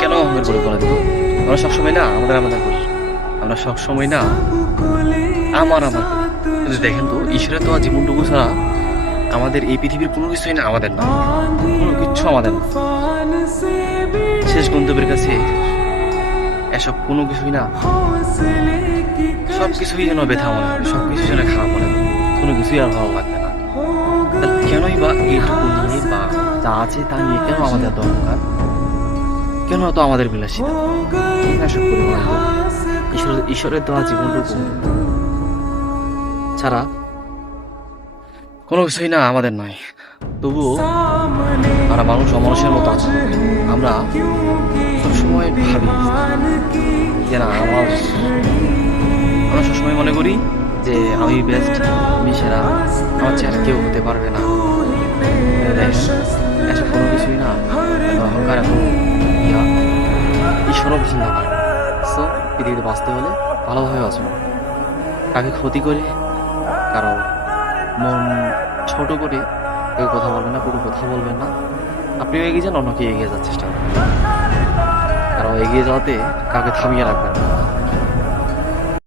কেন অহংকার করি বলেন তো? আমরা সবসময় না আমাদের করি, আমরা সবসময় না আমার কিন্তু দেখেন তো, ঈশ্বরের তো জীবনটুকু ছাড়া আমাদের এই পৃথিবীর কোনো কিছুই না আমাদের না, কোনো কিচ্ছু আমাদের না। শেষ গন্তব্যের কাছে এসব কোনো কিছুই না, সব কিছুই যেন ব্যথা মনে হবে, সব কিছুই যেন খারাপ মনে হবে, কোনো কিছুই আর ভালো লাগবে না। তাহলে কেনই বা এইটুকু নিয়ে বা যা আছে তা নিয়ে কেন আমাদের এত অহংকার, কেন এত আমাদের বিলাসিতা? এসব করি বলতো, ঈশ্বরের দেওয়া জীবনটুকু ছাড়া কোনো কিছুই না আমাদের নয়। তবুও আমরা মানুষ অমানুষের মতো আছি। আমরা সবসময় ভাবি যে না আমরা সবসময় মনে করি যে আমি বেস্ট, আমি সেরা, আমার চেয়ে আর কেউ হতে পারবে না। দেখেন, এসব কোনো কিছুই না, এত অহংকার, এত ইয়া ঈশ্বরও পছন্দ করে। সো পৃথিবীতে বাঁচতে হলে ভালোভাবে বাঁচুন, কাকে ক্ষতি করে, কারো মন ছোট করে কেউ কথা বলবেন না, কোনো কথা বলবেন না। আপনিও এগিয়ে যান, অন্যকে এগিয়ে যাওয়ার চেষ্টা করবেন, কারণ এগিয়ে যাওয়াতে কাউকে থামিয়ে রাখবেন না।